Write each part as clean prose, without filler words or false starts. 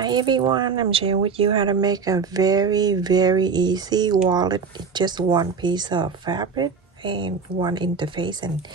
Hi everyone, I'm sharing with you how to make a very easy wallet. Just one piece of fabric and one interface, and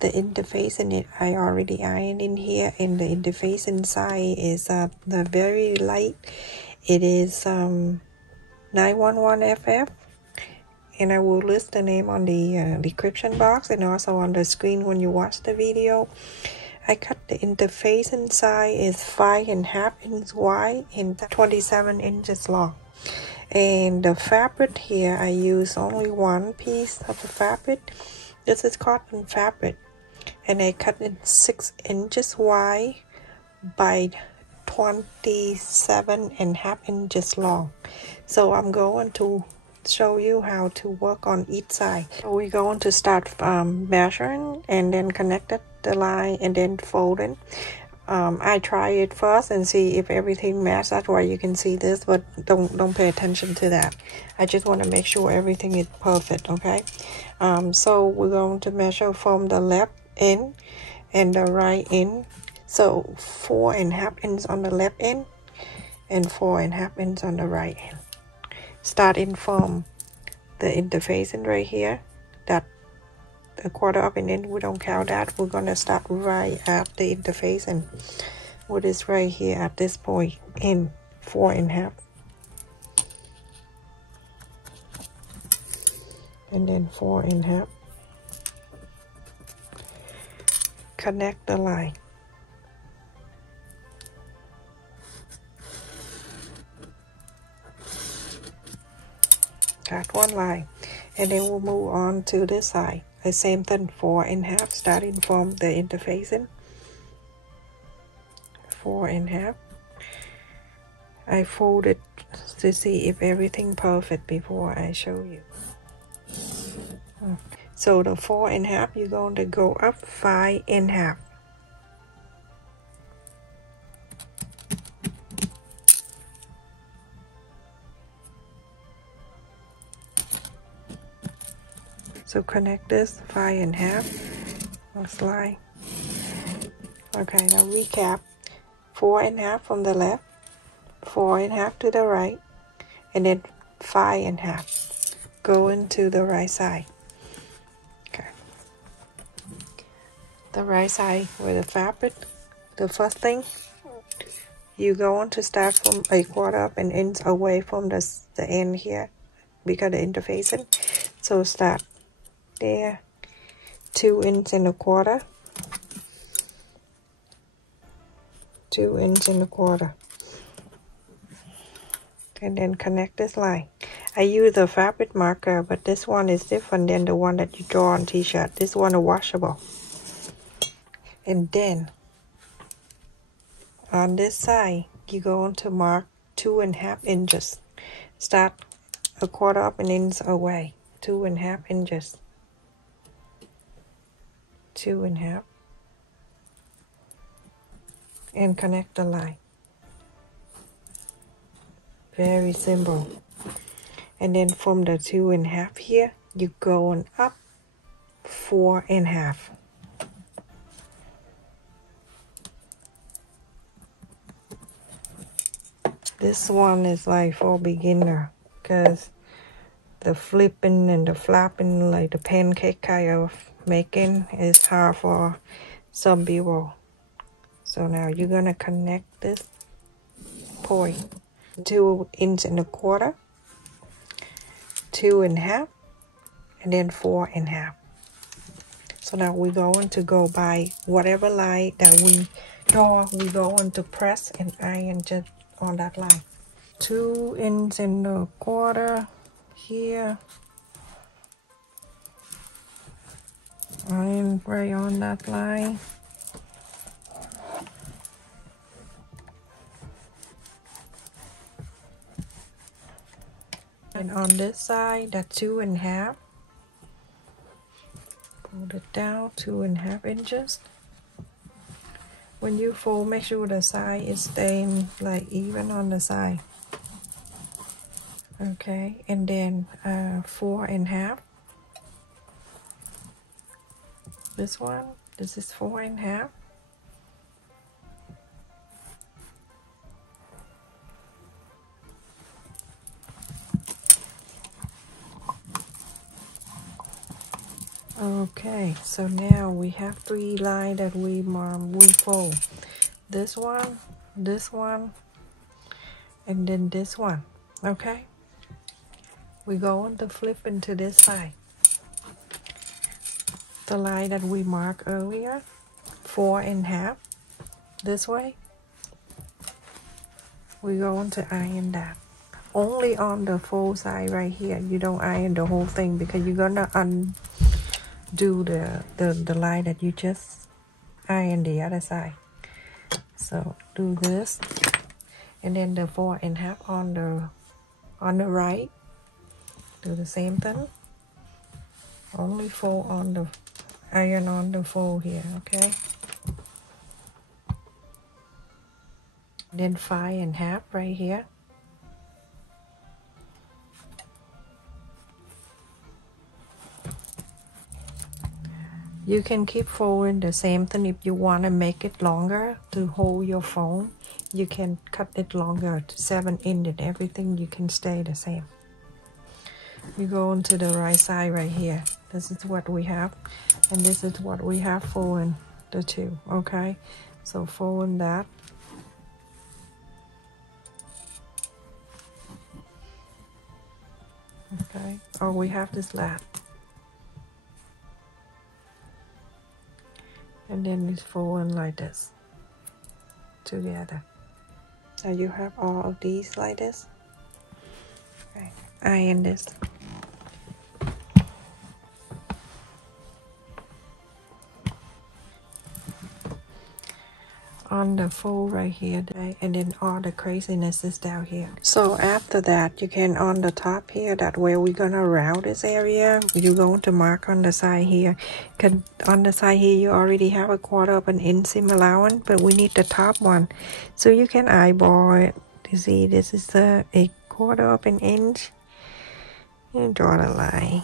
the interface in it I already ironed in here, and the interface inside is the very light. It is 911FF, and I will list the name on the description box and also on the screen when you watch the video. I cut the interface inside is 5.5 inches wide and 27 inches long. And the fabric here, I use only one piece of the fabric. This is cotton fabric, and I cut it 6 inches wide by 27.5 inches long. So I'm going to show you how to work on each side. So we're going to start measuring and then connect the line and then folding. I try it first and see if everything matches. That's why you can see this, but don't pay attention to that. I just want to make sure everything is perfect. Okay, so we're going to measure from the left end and the right end. So 4.5 inches on the left end and 4.5 inches on the right end. Starting from the interfacing right here, that a quarter of an inch, we don't count that. We're gonna start right at the interfacing, what is right here at this point in 4.5, and then 4.5. Connect the line. Got one line, and then we'll move on to this side. The same thing, 4.5, starting from the interfacing. 4.5. I fold it to see if everything perfect before I show you. So the 4.5, you're going to go up 5.5. So connect this 5.5 slide. Okay, now recap. 4.5 from the left, 4.5 to the right, and then 5.5 going to the right side. Okay, the right side with the fabric. The first thing, you're going to start from a quarter of an inch away from the end here because the interfacing. So start there, 2 inches and a quarter, 2 inches and a quarter, and then connect this line. I use a fabric marker, but this one is different than the one that you draw on t-shirt. This one is washable. And then on this side, you're going to mark 2.5 inches. Start a quarter of an inch away, 2.5 inches. 2.5, and connect the line. Very simple. And then from the 2.5 here, you're going up 4.5. This one is like for beginner, because the flipping and the flapping, like the pancake kind of making, is hard for some people. So now you're gonna connect this point, 2 inches and a quarter, 2.5, and then 4.5. So now we're going to go by whatever line that we draw. We're going to press and iron just on that line. 2 inches and a quarter here. Iron right on that line. And on this side, that's 2.5. Fold it down 2.5 inches. When you fold, make sure the side is staying like even on the side. Okay, and then 4.5. This one, this is 4.5. Okay, so now we have 3 lines that we fold. This one, and then this one. Okay, we're going to flip into this side. The line that we marked earlier, 4 1/2 this way. We're going to iron that. Only on the fold side right here. You don't iron the whole thing because you're gonna undo the line that you just iron the other side. So do this, and then the 4 1/2 on the right. Do the same thing. Only fold on the iron on the fold here, okay? Then 5 1/2 right here. You can keep folding the same thing. If you want to make it longer to hold your phone, you can cut it longer to 7 inch and everything. You can stay the same. You go into the right side right here. This is what we have, and this is what we have folding the two. Okay, so folding that. Okay, oh, we have this lap. And then it's folding like this together. So you have all of these like this. Okay, iron this. On the fold right here, and then all the craziness is down here. So after that, you can on the top here, that where we're gonna round this area, you're going to mark on the side here. Cause on the side here, you already have a 1/4 inch seam allowance, but we need the top one. So you can eyeball it. You see, this is a 1/4 inch. And draw the line,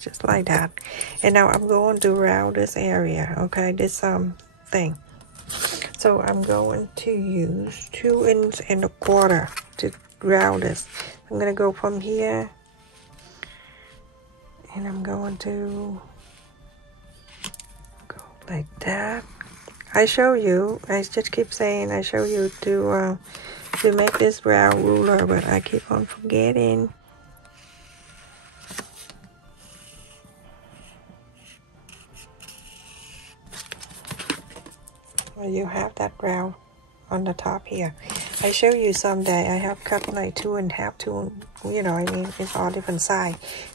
just like that. And now I'm going to round this area. Okay, this thing. So I'm going to use 2 1/4 inches to round this. I'm gonna go from here, and I'm going to go like that. I show you. I just keep saying I show you to make this round ruler, but I keep on forgetting. You have that round on the top here. I show you someday. I have cut like 2 1/2, you know, I mean, it's all different size.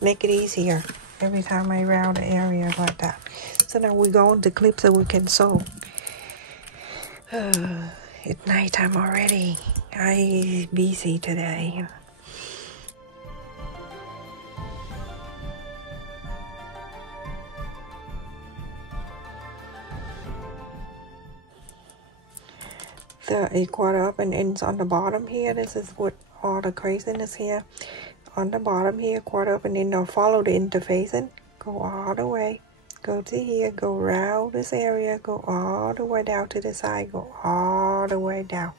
Make it easier every time I round the area like that. So now we go into clip so we can sew. It's nighttime already. I'm busy today. The 1/4 inch on the bottom here. This is what all the craziness here. On the bottom here, 1/4 inch. Now follow the interfacing. Go all the way. Go to here. Go around this area. Go all the way down to the side. Go all the way down.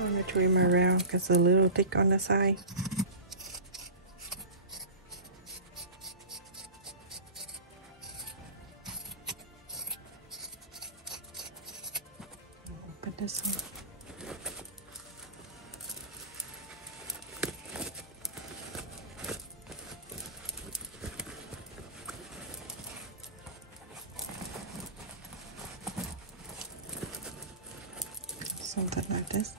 I'm going to trim around because it's a little thick on the side. Put this on. Something like this.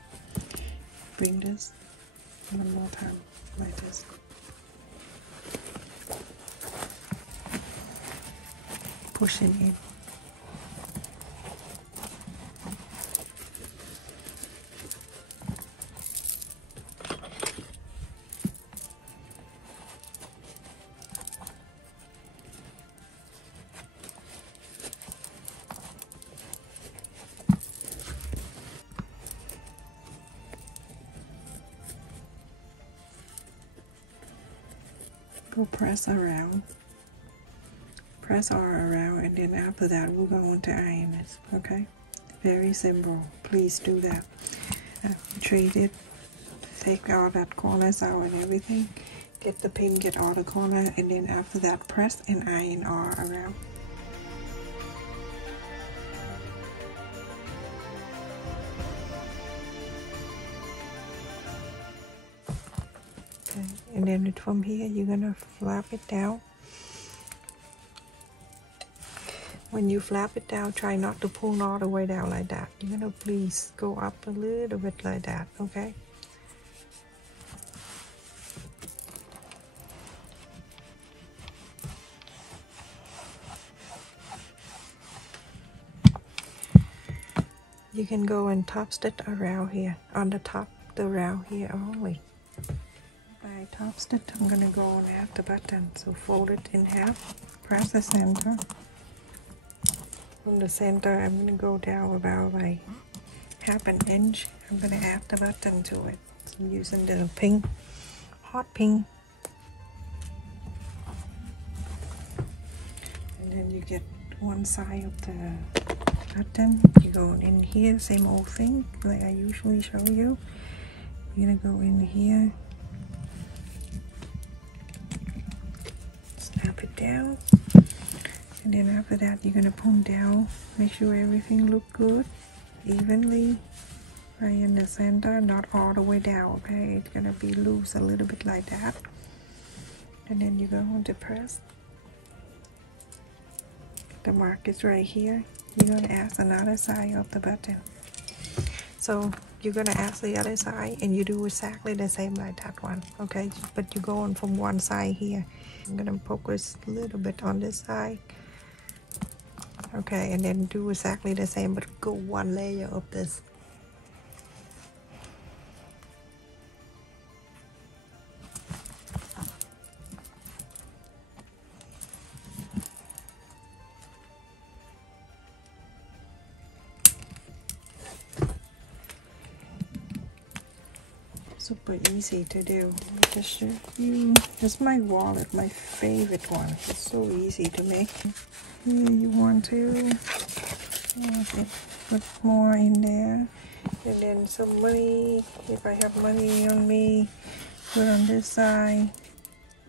Bring this one more time like this. Push it in. So press around. Press all around, and then after that we're going to iron it. Okay? Very simple. Please do that. Treat it. Take all that corners out and everything. Get the pin, get all the corner, and then after that press and iron all around. Okay, and then from here you're gonna flap it down. When you flap it down, try not to pull all the way down like that. You're gonna please go up a little bit like that, okay? You can go and top stitch around here, on the top, around here only. By top stitch, I'm gonna go and add the button. So fold it in half, press the center. From the center, I'm gonna go down about like half an inch. I'm gonna add the button to it. So I'm using the pink, hot pink. And then you get one side of the button. You go in here, same old thing like I usually show you. You're gonna go in here, snap it down, and then after that you're gonna pull down. Make sure everything look good, evenly, right in the center, not all the way down. Okay, it's gonna be loose a little bit like that, and then you go on to press. The mark is right here. You're gonna add another side of the button. So you're gonna add the other side and you do exactly the same like that one, okay? But you're going from one side here. I'm gonna focus a little bit on this side. Okay, and then do exactly the same, but go one layer of this. Super easy to do. Just show you. This is my wallet, my favorite one. It's so easy to make. Here you want to put more in there, and then some money. If I have money on me, put on this side.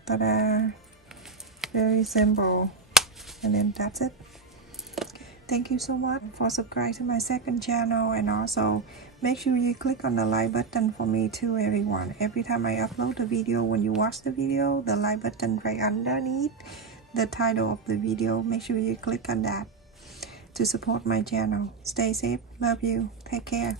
Ta-da! Very simple. And then that's it. Thank you so much for subscribing to my second channel, and also make sure you click on the like button for me too, everyone. Every time I upload a video, when you watch the video, the like button right underneath the title of the video, make sure you click on that to support my channel. Stay safe, love you, take care.